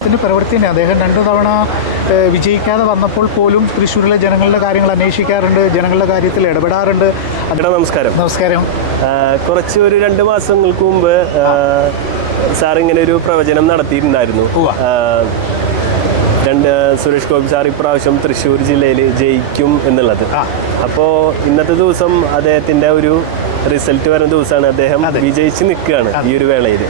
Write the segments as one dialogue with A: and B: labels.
A: ത്തിന്റെ പ്രവൃത്തി തന്നെ അദ്ദേഹം രണ്ടു തവണ വിജയിക്കാതെ വന്നപ്പോൾ പോലും തൃശ്ശൂരിലെ ജനങ്ങളുടെ കാര്യങ്ങൾ അന്വേഷിക്കാറുണ്ട് ജനങ്ങളുടെ കാര്യത്തിൽ ഇടപെടാറുണ്ട്.
B: നമസ്കാരം.
A: നമസ്കാരം.
B: കുറച്ച് ഒരു രണ്ട് മാസങ്ങൾക്ക് മുമ്പ് സാർ ഇങ്ങനെ ഒരു പ്രവചനം നടത്തിയിട്ടുണ്ടായിരുന്നു. രണ്ട് സുരേഷ് ഗോപി സാർ ഇപ്രാവശ്യം തൃശ്ശൂർ ജില്ലയിൽ ജയിക്കും എന്നുള്ളത്. അപ്പോൾ ഇന്നത്തെ ദിവസം അദ്ദേഹത്തിന്റെ ഒരു റിസൾട്ട് വരുന്ന ദിവസമാണ് അദ്ദേഹം വിജയിച്ച് നിൽക്കുകയാണ് ഈ ഒരു വേളയിൽ.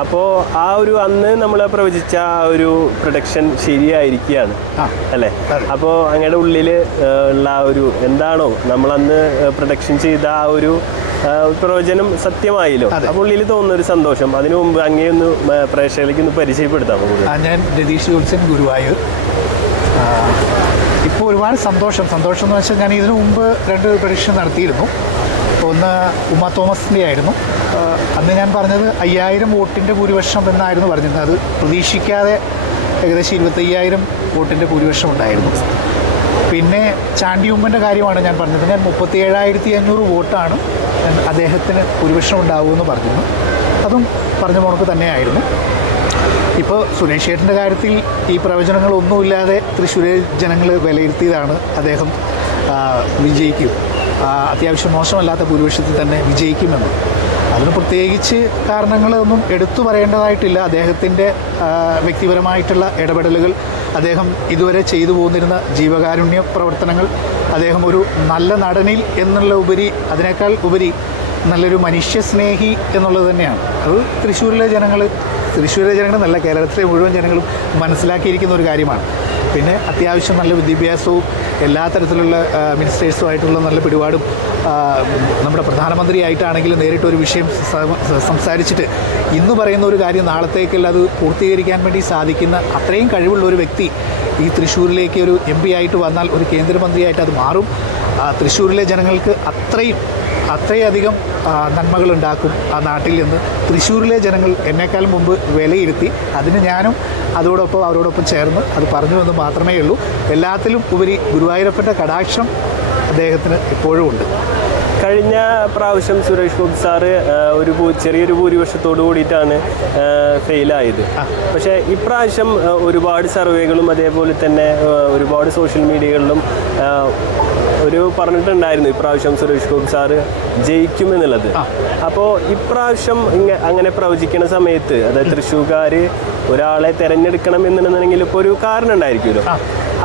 B: അപ്പോൾ ആ ഒരു അന്ന് നമ്മൾ പ്രവചിച്ച ആ ഒരു പ്രൊഡക്ഷൻ ശരിയായിരിക്കുകയാണ്. അല്ലേ. അപ്പോൾ അങ്ങയുടെ ഉള്ളിൽ ഉള്ള ആ ഒരു എന്താണോ നമ്മൾ അന്ന് പ്രൊഡക്ഷൻ ചെയ്ത ആ ഒരു പ്രവചനം സത്യമായില്ലോ.
A: അപ്പൊ
B: അപ്പോൾ ഉള്ളിൽ തോന്നുന്ന ഒരു സന്തോഷം. അതിനു മുമ്പ് അങ്ങേയൊന്ന് പ്രേക്ഷകരിലേക്ക് ഒന്ന് പരിചയപ്പെടുത്താം
A: ഞാൻ രതീഷ് ജോത്സൻ ഗുരുവായൂർ. ഇപ്പോൾ ഒരുപാട് സന്തോഷം. സന്തോഷം എന്ന് വെച്ചാൽ ഞാൻ ഇതിനു മുമ്പ് രണ്ട് പ്രൊഡക്ഷൻ നടത്തിയിരുന്നു. ഒന്ന് ഉമ്മ തോമസിന്റെ ആയിരുന്നു അന്ന് ഞാൻ പറഞ്ഞത് അയ്യായിരം വോട്ടിന്റെ ഭൂരിപക്ഷം എന്നായിരുന്നു പറഞ്ഞിരുന്നത്. അത് പ്രതീക്ഷിക്കാതെ ഏകദേശം ഇരുപത്തയ്യായിരം വോട്ടിന്റെ ഭൂരിപക്ഷം ഉണ്ടായിരുന്നു. പിന്നെ ചാണ്ടി ചാണ്ടിയുമ്മന്റെ കാര്യമാണ് ഞാൻ പറഞ്ഞത്. ഞാൻ മുപ്പത്തി ഏഴായിരത്തി അഞ്ഞൂറ് വോട്ടാണ് ഞാൻ അദ്ദേഹത്തിന് ഭൂരിപക്ഷം ഉണ്ടാവുമെന്ന് പറഞ്ഞിരുന്നു. അതും പറഞ്ഞ മോണക്ക് തന്നെയായിരുന്നു. ഇപ്പോൾ സുരേഷ് ഏട്ടന്റെ കാര്യത്തിൽ ഈ പ്രവചനങ്ങളൊന്നുമില്ലാതെ തൃശ്ശൂരെ ജനങ്ങൾ വിലയിരുത്തിയതാണ് അദ്ദേഹം വിജയിക്കും. അത്യാവശ്യം മോശമല്ലാത്ത ഭൂരിപക്ഷത്തിൽ തന്നെ വിജയിക്കുമെന്ന്. അതിന് പ്രത്യേകിച്ച് കാരണങ്ങളൊന്നും എടുത്തു പറയേണ്ടതായിട്ടില്ല. അദ്ദേഹത്തിന്റെ വ്യക്തിപരമായിട്ടുള്ള ഇടപെടലുകൾ അദ്ദേഹം ഇതുവരെ ചെയ്തു പോന്നിരുന്ന ജീവകാരുണ്യ പ്രവർത്തനങ്ങൾ അദ്ദേഹം ഒരു നല്ല നടനിൽ എന്നുള്ള ഉപരി അതിനേക്കാൾ ഉപരി നല്ലൊരു മനുഷ്യസ്നേഹി എന്നുള്ളത് തന്നെയാണ്. അത് തൃശ്ശൂരിലെ ജനങ്ങൾ തൃശ്ശൂരിലെ നല്ല കേരളത്തിലെ മുഴുവൻ ജനങ്ങളും മനസ്സിലാക്കിയിരിക്കുന്ന ഒരു കാര്യമാണ്. പിന്നെ അത്യാവശ്യം നല്ല വിദ്യാഭ്യാസവും എല്ലാ തരത്തിലുള്ള മിനിസ്റ്റേഴ്സുമായിട്ടുള്ള നല്ല പിടിപാടും നമ്മുടെ പ്രധാനമന്ത്രിയായിട്ടാണെങ്കിലും നേരിട്ട് ഒരു വിഷയം സംസാരിച്ചിട്ട് ഇന്ന് പറയുന്ന ഒരു കാര്യം നാളത്തേക്കല്ല അത് പൂർത്തീകരിക്കാൻ വേണ്ടി സാധിക്കുന്ന അത്രയും കഴിവുള്ള ഒരു വ്യക്തി ഈ തൃശ്ശൂരിലേക്ക് ഒരു എം ആയിട്ട് വന്നാൽ ഒരു കേന്ദ്രമന്ത്രിയായിട്ട് അത് മാറും. തൃശ്ശൂരിലെ ജനങ്ങൾക്ക് അത്രയും അത്രയധികം നന്മകൾ നന്മകളുണ്ടാക്കും ആ നാട്ടിൽ നിന്ന്. തൃശ്ശൂരിലെ ജനങ്ങൾ എന്നെക്കാളും മുമ്പ് വിലയിരുത്തി അതിന് ഞാനും അതോടൊപ്പം അവരോടൊപ്പം ചേർന്ന് അത് പറഞ്ഞു എന്ന് മാത്രമേ ഉള്ളൂ. എല്ലാത്തിലും ഉപരി ഗുരുവായൂരപ്പന്റെ കടാക്ഷം അദ്ദേഹത്തിന് ഇപ്പോഴും ഉണ്ട്.
B: കഴിഞ്ഞ പ്രാവശ്യം സുരേഷ് ഗോപി സാറ് ഒരു ചെറിയൊരു ഭൂരിപക്ഷത്തോട് കൂടിയിട്ടാണ് ഫെയിലായത്. പക്ഷേ ഇപ്രാവശ്യം ഒരുപാട് സർവേകളും അതേപോലെ തന്നെ ഒരുപാട് സോഷ്യൽ മീഡിയകളിലും ഒരു പറഞ്ഞിട്ടുണ്ടായിരുന്നു ഇപ്രാവശ്യം സുരേഷ് ഗോപി സാറ് ജയിക്കുമെന്നുള്ളത് അപ്പോൾ ഇപ്രാവശ്യം ഇങ്ങനെ അങ്ങനെ പ്രവചിക്കുന്ന സമയത്ത് അതായത് തൃശ്ശൂർക്കാർ ഒരാളെ തിരഞ്ഞെടുക്കണം എന്നുണ്ടെന്നുണ്ടെങ്കിൽ ഇപ്പോൾ ഒരു കാരണം ഉണ്ടായിരിക്കുമല്ലോ.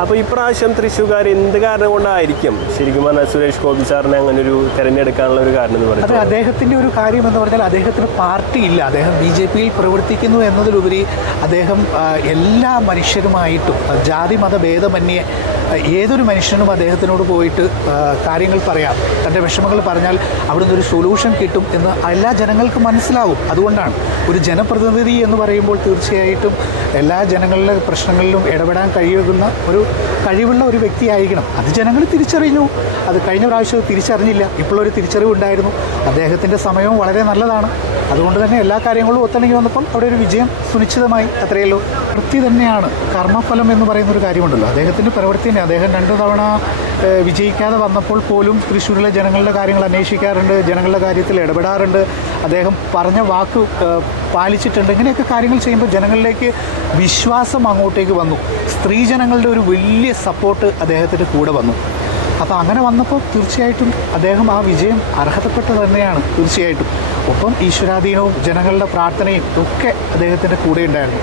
B: അപ്പോൾ ഇപ്രാവശ്യം തൃശ്ശൂർക്കാർ എന്ത് കാരണം കൊണ്ടായിരിക്കും ശരിക്കും പറഞ്ഞാൽ സുരേഷ് ഗോപി സാറിനെ അങ്ങനെ ഒരു തിരഞ്ഞെടുക്കാനുള്ള ഒരു കാരണം എന്ന് പറയുന്നത്?
A: അദ്ദേഹത്തിന്റെ ഒരു കാര്യം എന്ന് പറഞ്ഞാൽ അദ്ദേഹത്തിന് പാർട്ടി ഇല്ല. അദ്ദേഹം ബി ജെ പിയിൽ പ്രവർത്തിക്കുന്നു എന്നതിലുപരി അദ്ദേഹം എല്ലാ മനുഷ്യരുമായിട്ടും ജാതി മത ഭേദമന്യേ ഏതൊരു മനുഷ്യനും അദ്ദേഹത്തിനോട് പോയിട്ട് കാര്യങ്ങൾ പറയാം. തന്റെ വിഷമങ്ങൾ പറഞ്ഞാൽ അവിടുന്ന് ഒരു സൊല്യൂഷൻ കിട്ടും എന്ന് എല്ലാ ജനങ്ങൾക്കും മനസ്സിലാവും. അതുകൊണ്ടാണ് ഒരു ജനപ്രതിനിധി എന്ന് പറയുമ്പോൾ തീർച്ചയായിട്ടും എല്ലാ ജനങ്ങളുടെ പ്രശ്നങ്ങളിലും ഇടപെടാൻ കഴിയുന്ന ഒരു കഴിവുള്ള ഒരു വ്യക്തിയായിരിക്കണം. അത് ജനങ്ങൾ തിരിച്ചറിഞ്ഞു. അത് കഴിഞ്ഞ പ്രാവശ്യം തിരിച്ചറിഞ്ഞില്ല. ഇപ്പോഴൊരു തിരിച്ചറിവ് ഉണ്ടായിരുന്നു. അദ്ദേഹത്തിന്റെ സമയവും വളരെ നല്ലതാണ്. അതുകൊണ്ട് തന്നെ എല്ലാ കാര്യങ്ങളും ഒത്തിണങ്ങി വന്നപ്പോൾ അവിടെ ഒരു വിജയം സുനിശ്ചിതമായി. അത്രയല്ലോ വൃത്തി തന്നെയാണ്. കർമ്മഫലം എന്ന് പറയുന്ന ഒരു കാര്യമുണ്ടല്ലോ. അദ്ദേഹത്തിന്റെ പ്രവൃത്തി തന്നെ. അദ്ദേഹം രണ്ടു തവണ വിജയിക്കാതെ വന്നപ്പോൾ പോലും തൃശ്ശൂരിലെ ജനങ്ങളുടെ കാര്യങ്ങൾ അന്വേഷിക്കാറുണ്ട്. ജനങ്ങളുടെ കാര്യത്തിൽ ഇടപെടാറുണ്ട്. അദ്ദേഹം പറഞ്ഞ വാക്ക് പാലിച്ചിട്ടുണ്ട്. ഇങ്ങനെയൊക്കെ കാര്യങ്ങൾ ചെയ്യുമ്പോൾ ജനങ്ങളിലേക്ക് വിശ്വാസം അങ്ങോട്ടേക്ക് വന്നു. സ്ത്രീ ജനങ്ങളുടെ ഒരു വലിയ സപ്പോർട്ട് അദ്ദേഹത്തിന്റെ കൂടെ വന്നു. അപ്പോൾ അങ്ങനെ വന്നപ്പോൾ തീർച്ചയായിട്ടും അദ്ദേഹം ആ വിജയം അർഹതപ്പെട്ട തന്നെയാണ് തീർച്ചയായിട്ടും. ഒപ്പം ഈശ്വരാധീനവും ജനങ്ങളുടെ പ്രാർത്ഥനയും ഒക്കെ അദ്ദേഹത്തിന്റെ കൂടെ ഉണ്ടായിരുന്നു.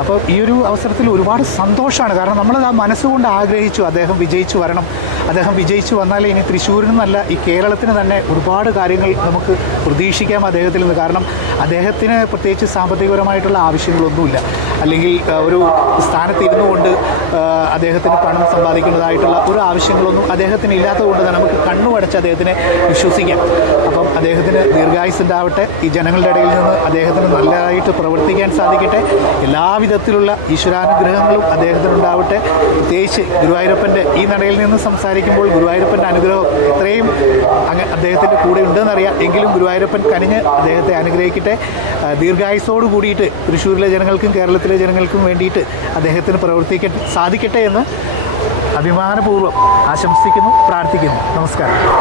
A: അപ്പോൾ ഈ ഒരു അവസരത്തിൽ ഒരുപാട് സന്തോഷമാണ്. കാരണം നമ്മൾ ആ മനസ്സുകൊണ്ട് ആഗ്രഹിച്ചു അദ്ദേഹം വിജയിച്ചു വരണം. അദ്ദേഹം വിജയിച്ചു വന്നാലേ ഇനി തൃശ്ശൂരിൽ നിന്നല്ല ഈ കേരളത്തിന് തന്നെ ഒരുപാട് കാര്യങ്ങൾ നമുക്ക് പ്രതീക്ഷിക്കാം അദ്ദേഹത്തിൽ നിന്ന്. കാരണം അദ്ദേഹത്തിന് പ്രത്യേകിച്ച് സാമ്പത്തികപരമായിട്ടുള്ള ആവശ്യങ്ങളൊന്നുമില്ല. അല്ലെങ്കിൽ ഒരു സ്ഥാനത്ത് ഇരുന്നു കൊണ്ട് അദ്ദേഹത്തിന് പണം സമ്പാദിക്കുന്നതായിട്ടുള്ള ഒരു ആവശ്യങ്ങളൊന്നും അദ്ദേഹത്തിന് ഇല്ലാത്തതുകൊണ്ട് തന്നെ നമുക്ക് കണ്ണുമടച്ച് അദ്ദേഹത്തിനെ വിശ്വസിക്കാം. അപ്പം അദ്ദേഹത്തിന് ദീർഘായുസ് ഉണ്ടാവട്ടെ ഈ ജനങ്ങളുടെ ഇടയിൽ നിന്ന് അദ്ദേഹത്തിന് നല്ലതായിട്ട് പ്രവർത്തിക്കാൻ സാധിക്കട്ടെ. എല്ലാവിധത്തിലുള്ള ഈശ്വരാനുഗ്രഹങ്ങളും അദ്ദേഹത്തിനുണ്ടാവട്ടെ. പ്രത്യേകിച്ച് ഗുരുവായൂരപ്പന്റെ ഈ നടയിൽ നിന്ന് സംസാരിക്കുമ്പോൾ ഗുരുവായൂരപ്പന്റെ അനുഗ്രഹം ഇത്രയും അങ്ങ് അദ്ദേഹത്തിന്റെ കൂടെ ഉണ്ടെന്നറിയാം. എങ്കിലും ഗുരുവായൂരപ്പൻ കനിഞ്ഞ് അദ്ദേഹത്തെ അനുഗ്രഹിക്കട്ടെ. ദീർഘായുസോട് കൂടിയിട്ട് തൃശ്ശൂരിലെ ജനങ്ങൾക്കും കേരളത്തിലെ ജനങ്ങൾക്കും വേണ്ടിയിട്ട് അദ്ദേഹത്തിന് പ്രവർത്തിക്കട്ടെ സാധിക്കട്ടെ എന്ന് അഭിമാനപൂർവം ആശംസിക്കുന്നു പ്രാർത്ഥിക്കുന്നു. നമസ്കാരം.